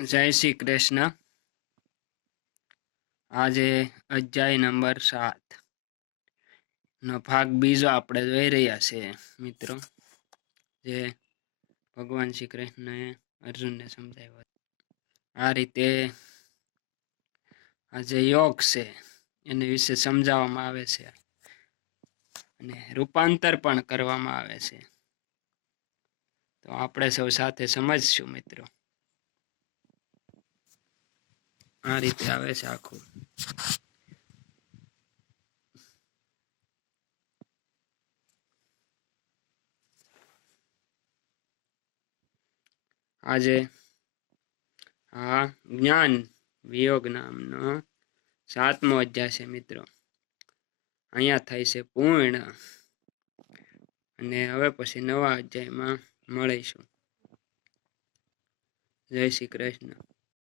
જય શ્રી કૃષ્ણ। આજે અધ્યાય નંબર 7 નો ભાગ બીજો આપણે જોઈ રહ્યા છે મિત્રો, જે ભગવાન શ્રી કૃષ્ણએ અર્જુનને સમજાવ્યો। આ રીતે આ જે યોગ છે એના વિશે સમજાવવામાં આવે છે અને રૂપાંતર પણ કરવામાં આવે છે। તો આપણે સૌ સાથે સમજશું મિત્રો। આ રીતે આવે છે આખું। આજે આ જ્ઞાન વિયોગ નામનો 7મો અધ્યાય છે મિત્રો। અહીંયા થાય છે પૂર્ણ, અને હવે પછી નવા અધ્યાયમાં મળીશું। જય શ્રી કૃષ્ણ।